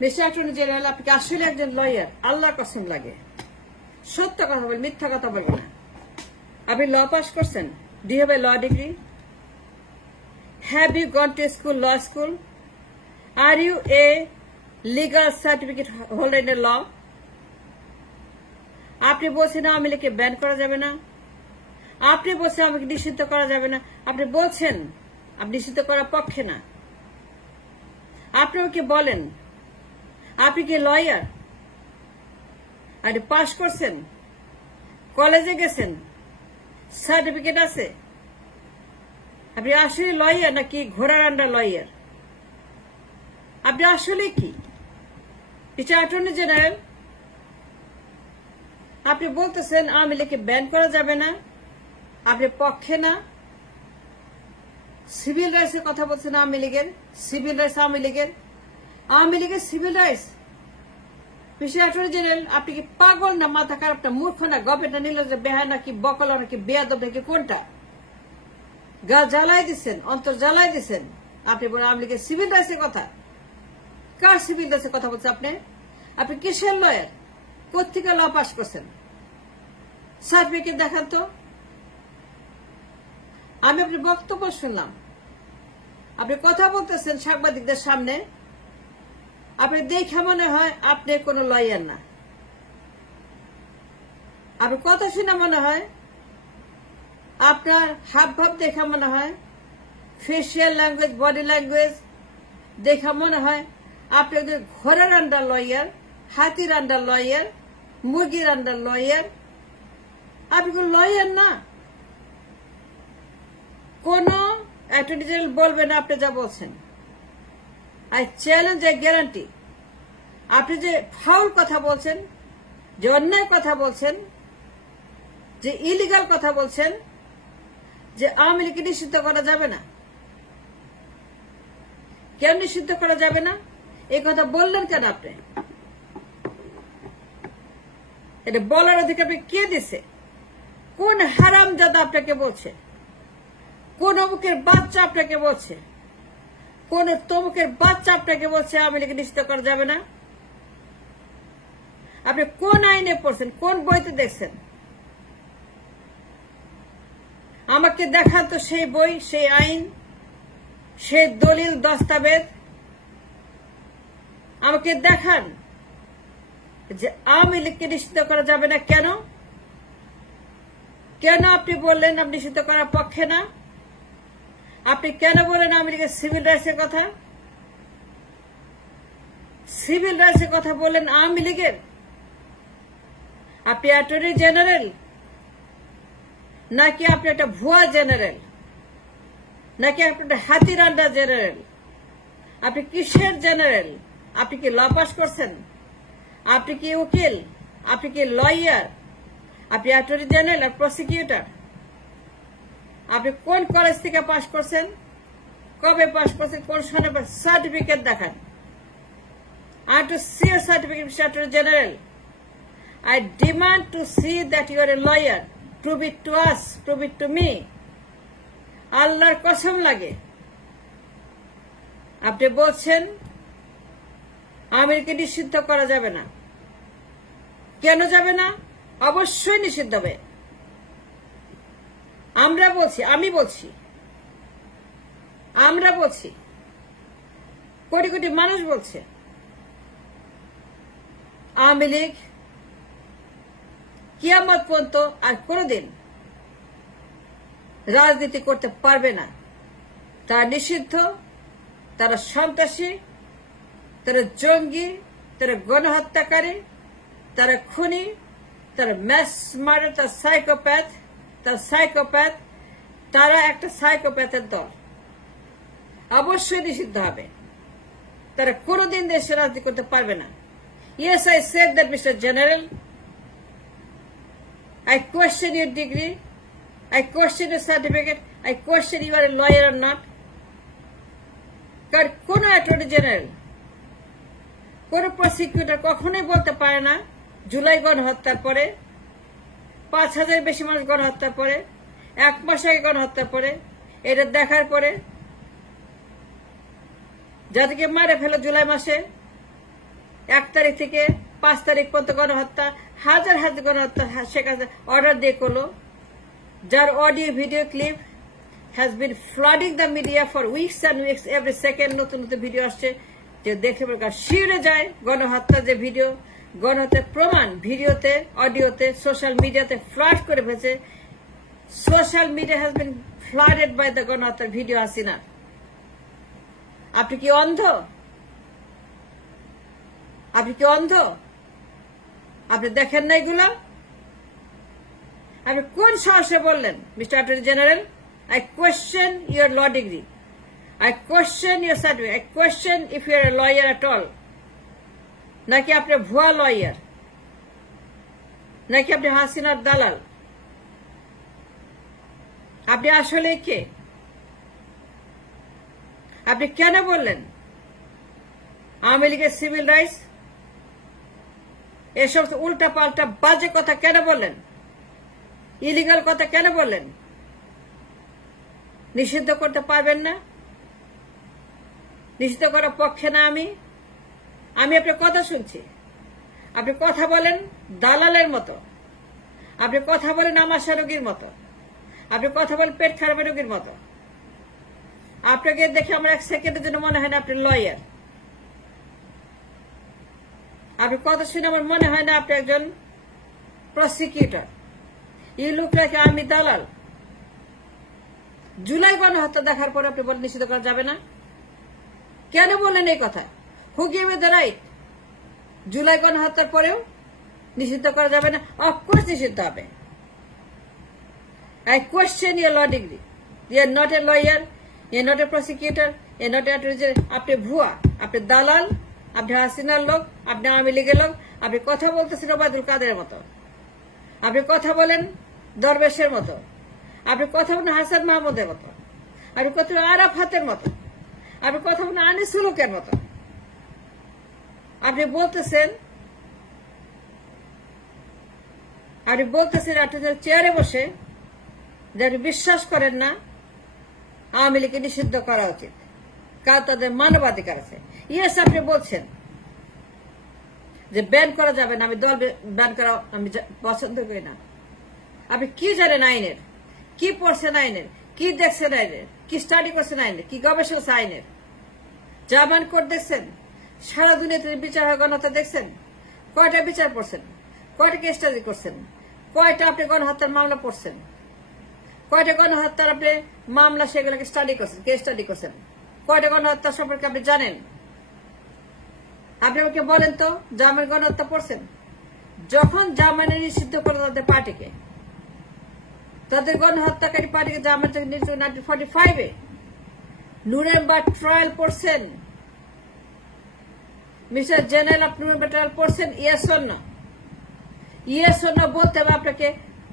Mister attorney general, আপনি কি আসলে একজন লয়ার? আল্লাহর কসম লাগে, সত্য কথা বলবেন, মিথ্যা কথা বলবেন না। আপনি ল পাস করছেন? Do you have a law degree? Have you gone to school, law school? Are you a legal certificate holder in a law? আপনি বলছেন আওয়ামী লীগকে ব্যান করা যাবে না, আপনি বলছেন আমাকে নিষিদ্ধ করা যাবে না, আপনি বলছেন আপনি নিষিদ্ধ করার পক্ষে না। আপনি ওকে বলেন আপনি কি লয়ার? আপনি পাশ করছেন, কলেজে গেছেন, সার্টিফিকেট আছে? আপনি আসলে লয়ার নাকি ঘোড়ার আন্ডার লয়ার? আপনি আসলে কি? মিস্টার অ্যাটর্নি জেনারেল, আপনি বলতেছেন আওয়ামী লীগকে ব্যান করা যাবে না, আপনি পক্ষে না। সিভিল রাইটসের কথা বলছেন আওয়ামী লীগের, সিভিল রাইটস আওয়ামী লীগের, আওয়ামী লীগের civil rights. Mister attorney general, আপনি কি পাগল না মাথা খারাপ না মূর্খ না গবেটা নিল যে বেহা নাকি বকলা নাকি বেয়াদব নাকি কোনটা? গা জ্বালাই দিচ্ছেন, অন্তর জ্বালাই দিচ্ছেন। আপনি বলেন আওয়ামী লীগের সিভিল রাইটসের কথা। কার সিভিল রাইটসের কথা বলছেন আপনি? আপনি কিসের লয়ার? কোথেকে ল পাস করছেন? সার্টিফিকেট দেখান তো। আমি আপনার বক্তব্য শুনলাম, আপনি কথা বলতেছেন সাংবাদিকদের সামনে, আপনি দেখে মনে হয় আপনি কোনো লয়ার না। আপনি কথা শুনে মনে হয়, আপনার হাব ভাব দেখা মনে হয়, ফেসিয়াল ল্যাঙ্গুয়েজ, বডি ল্যাঙ্গুয়েজ দেখা মনে হয় আপনি একজন ঘোড়ার আন্ডার লয়ার, হাতির আন্ডার লয়ার, মুরগির আন্ডার লয়ার। আপনি কোন লয়ার না। কোন অ্যাটর্নি জেনারেল বলবে না আপনি যা বলছেন। আই চ্যালেঞ্জ, আই গ্যারান্টি, আপনি যে ফাউল কথা বলছেন, যে অন্যায় কথা বলছেন, যে ইলিগাল কথা বলছেন, যে আওয়ামী লীগকে নিষিদ্ধ করা যাবে না, কেন নিষিদ্ধ করা যাবে না এই কথা বললেন কেন আপনি? এটা বলার অধিকার আপনি কে দিছে? কোন হারামজাদা আপনাকে বলছে? কোন অমুকের বাচ্চা আপনাকে বলছে? কোন তমুকের বাচ্চা আপনাকে বলছে আওয়ামী লীগকে নিষিদ্ধ করা যাবে না? আপনি কোন আইনে পড়ছেন, কোন বইতে দেখছেন? আমাকে দেখান তো সেই বই, সেই আইন, সেই দলিল দস্তাবেজ আমাকে দেখান যে আওয়ামী লীগকে নিষিদ্ধ করা যাবে না। কেন? কেন আপনি বললেন আপনি নিষিদ্ধ করার পক্ষে না? আপনি কেন বলেন আওয়ামী লীগের সিভিল রাইটসের কথা? সিভিল রাইটসের কথা বললেন আওয়ামী লীগের। আপনি অ্যাটর্নি জেনারেল নাকি আপনি একটা ভুয়া জেনারেল, নাকি আপনি একটা হাতির আন্ডার জেনারেল? আপনি কিসের জেনারেল? আপনি কি ল পাস করছেন? আপনি কি উকিল? আপনি কি লয়ার? আপনি অ্যাটর্নি জেনারেল আর প্রসিকিউটর? আপনি কোন কলেজ থেকে পাস করছেন? কবে পাস করছেন? কোন সনে? সার্টিফিকেট দেখান। I want to see a certificate, Mr. Attorney General. I demand to see that you are a lawyer. Prove it to us. Prove it to me. আল্লাহর কসম লাগে, আপনি বলছেন আমেরিকা নিষিদ্ধ করা যাবে না। কেন যাবে না? অবশ্যই নিষিদ্ধ হবে। আমরা বলছি, আমি বলছি, আমরা বলছি, কোটি কোটি মানুষ বলছে আওয়ামী লীগ কিয়ামত পর্যন্ত আর কোনদিন রাজনীতি করতে পারবে না। তারা নিষিদ্ধ, তারা সন্ত্রাসী, তারা জঙ্গি, তারা গণহত্যাকারী, তারা খুনি, তারা ম্যাস মার্ডার, তারা সাইকোপ্যাথ, তারা সাইকোপ্যাথ, তারা একটা সাইকোপ্যাথের দল। অবশ্যই নিষিদ্ধ হবে। তারা কোনদিন দেশে রাজনীতি করতে পারবে না। Yes, I said that, Mr. General. I question your degree. I question your certificate. I question you are a lawyer or not. কারণ কোন অ্যাটর্নি জেনারেল, কোন প্রসিকিউটর কখনোই বলতে পারে না জুলাই গণহত্যার পরে, 5,000 বেশি মানুষ গণহত্যার পরে, 1 মাস আগে গণহত্যার পরে, এটা দেখার পরে যাদেরকে মারে ফেলো জুলাই মাসে, 1 তারিখ থেকে 5 তারিখ পর্যন্ত গণহত্যা, হাজার হাজার গণহত্যা শেখ হাসিনা অর্ডার দিয়ে করলো, যার audio video clip has been flooding the media for weeks and weeks. Every second নতুন নতুন ভিডিও আসছে, যে দেখে শিউরে যায় গণহত্যা যে ভিডিও, গণহত্যার প্রমাণ ভিডিওতে, অডিওতে, সোশ্যাল মিডিয়াতে ফ্লাড করে ফেলছে। Social media has been flooded by the গণহত্যার ভিডিও হাসিনা। আপনি কি অন্ধ? আপনি কি অন্ধ? আপনি দেখেন না এগুলো? আপনি কোন সাহসে বললেন mister attorney general? I question your law degree. I question your certificate. I question if you are a lawyer at all. নাকি আপনি ভুয়া লয়ার, নাকি আপনি হাসিনার দালাল? আপনি আসলে কে? আপনি কেন বললেন আওয়ামী লীগের সিভিল রাইটস, এসব উল্টা পাল্টা বাজে কথা কেন বললেন? ইলিগাল কথা কেন বললেন? নিষিদ্ধ করতে পারবেন না? নিষিদ্ধ করার পক্ষে না আমি আপনার কথা শুনছি। আপনি কথা বলেন দালালের মতো, আপনি কথা বলেন আমাশা রোগীর মতো, আপনি কথা বলেন পেট খারাপের রোগীর মতো। আপনাকে দেখে আমার 1 সেকেন্ডের জন্য মনে হয় না আপনি লয়ার। আপনি কথা শুনে আমার মনে হয় না আপনি একজন প্রসিকিউটর। ইউ লুক লাইক আমি দালাল। জুলাই গণহত্যা দেখার পরে আপনি বলেন নিষিদ্ধ করা যাবে না? কেন বললেন এই কথা? Who give you the right? July গণহত্যার পরেও নিষিদ্ধ করা যাবে না? অফকোর্স নিষিদ্ধ হবে। I question your law degree. You are not a lawyer, you are not a prosecutor, you are not a attorney general. আপনি ভুয়া, আপনি দালাল, আপনি হাসিনার লোক, আপনি আওয়ামী লীগের লোক। আপনি কথা বলতেছেন ওবায়দুল কাদেরের মতো, আপনি কথা বলেন দরবেশের মতো, আপনি কথা বলেন হাসান মাহমুদের মতো, আপনি কথা বলেন আরাফাতের মতো, আপনি কথা বলেন আনিসুল হকের মতো। আপনি বলতেছেন আপনি চেয়ারে বসে যে আপনি বিশ্বাস করেন না আওয়ামী লীগকে নিষিদ্ধ করা উচিত, কারণ তাদের মানবাধিকার আছে। ইয়েস, আপনি বলছেন যে ব্যান করা যাবে না, আমি দল ব্যান করা আমি পছন্দ করি না। আপনি কি জানেন আইনের? কি পড়ছেন আইনের? কি দেখছেন আইনের? কি স্টাডি করছেন আইনের? কি গবেষণা আইনের? জার্মান কোর্ট দেখছেন? সারা দুনিয়াতে বিচার হয় গণহত্যা দেখছেন? কয়টা বিচার পড়ছেন? কয়টা কেস স্টাডি করছেন? কয়টা আপনি গণহত্যার মামলা পড়ছেন? কয়টা গণহত্যার আপনি মামলা সেগুলোকে স্টাডি করছেন, কেস স্টাডি করছেন? কয়টা গণহত্যা সম্পর্কে আপনি জানেন? আপনি আমাকে বলেন তো, জার্মান গণহত্যা পড়ছেন? যখন জার্মানি নিষিদ্ধ করে তাদের পার্টিকে, তাদের গণহত্যাকারী পার্টিকে জার্মান থেকে নিষিদ্ধ 1945-এ, নুরেমবার্গ ট্রায়াল পড়ছেন? মিস্টার জেনারেল, আপনি নুরেমবার্গ ট্রায়াল পড়ছেন? Yes or no? Yes or no বলতে হবে আপনাকে।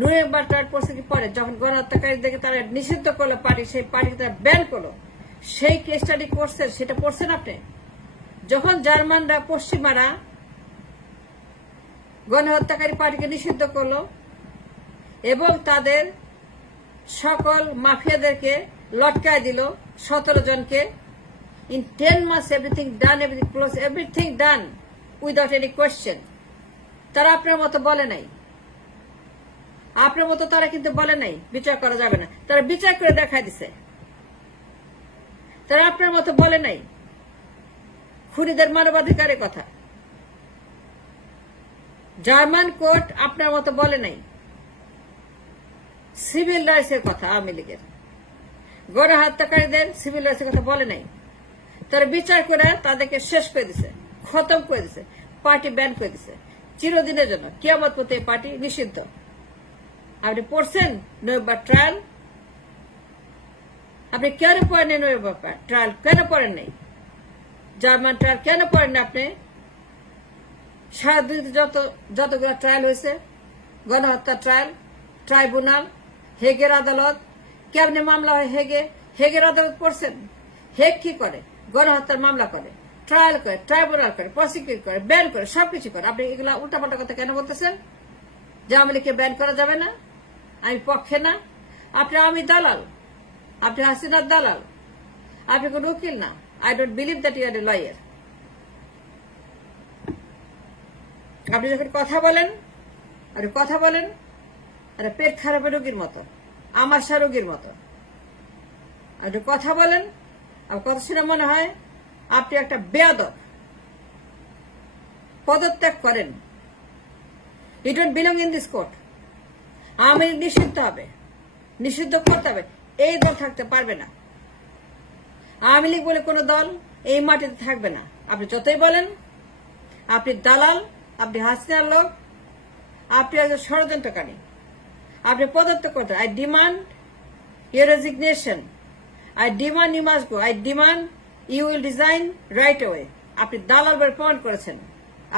নুরেমবার্গ ট্রায়াল পড়ছে কি পরে? যখন গণহত্যাকারীদেরকে তারা নিষিদ্ধ করলো পার্টি, সেই পার্টিকে তারা ব্যান করলো, সেই কেস স্টাডি করছেন? সেটা পড়ছেন আপনি? যখন জার্মানরা, পশ্চিমারা গণহত্যাকারী পার্টিকে নিষিদ্ধ করলো এবং তাদের সকল মাফিয়াদেরকে লটকায় দিল, 17 জনকে, in 10 months everything done without any question। তারা আপনার মতো বলে নাই, আপনার মতো তারা কিন্তু বলে নাই বিচার করা যাবে না। তারা বিচার করে দেখাই দিছে। তারা আপনার মতো বলে নাই খুনিদের মানবাধিকারের কথা। জার্মান কোর্ট আপনার মতো বলে নাই সিভিল রাইটসের কথা। আওয়ামী লীগের গণহত্যাকারীদের সিভিল রাইটসের কথা বলে নাই। তারা বিচার করে তাদেরকে শেষ করে দিছে, খতম করে দিছে, পার্টি ব্যান করে দিছে চিরদিনের জন্য। কিয়ামত পর্যন্ত এই পার্টি নিষিদ্ধ। আপনি পড়ছেন নভেম্বর ট্রায়াল? আপনি কেন পড়েন নভেম্বর ট্রায়াল? কেন পড়েন নাই জার্মান ট্রায়াল? কেন পড়েন না আপনি? সারা দুনিয়াতে যতগুলো ট্রায়াল হয়েছে, গণহত্যা ট্রায়াল, ট্রাইব্যুনাল, হেগের আদালত, কেমনে মামলা হয় হেগে, হেগের আদালত পড়ছেন? হেগ কি করে? গণহত্যার মামলা করে, ট্রায়াল করে, ট্রাইব্যুনাল করে, প্রসিকিউট করে, ব্যান করে, সবকিছু করে। আপনি এগুলা উল্টাপাল্টা কথা কেন বলতেছেন যে আওয়ামী লীগকে ব্যান করা যাবে না? আমি পক্ষে না। আমি দালাল, আপনি হাসিনার দালাল, আপনি কোন উকিল না। I don't believe that you are a lawyer. আপনি যখন কথা বলেন আরে পেট খারাপের রোগীর মতো, আমাশা রোগীর মতো আপনি কথা বলেন। আর কথা শুনে মনে হয় আপনি একটা বেয়াদব। পদত্যাগ করেন। You don't belong in this court. Awami League নিষিদ্ধ হবে, নিষিদ্ধ করতে হবে। এই দল থাকতে পারবে না। আওয়ামী লীগ বলে কোন দল এই মাটিতে থাকবে না। আপনি যতই বলেন আপনি দালাল, আপনি হাসিনার লোক, আপনি একজন ষড়যন্ত্রকারী। আপনি পদত্যাগ করতে। I demand your resignation. I demand you must go. I demand you will resign right away. আপনি দালাল বলে প্রমাণ করেছেন।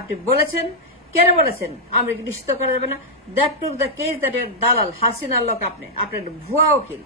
আপনি বলেছেন, কেন বলেছেন আওয়ামী লীগ নিষিদ্ধ করা যাবে না? That took the case that দালাল হাসিনার লোক। আপনি আপনার ভুয়া উকিল।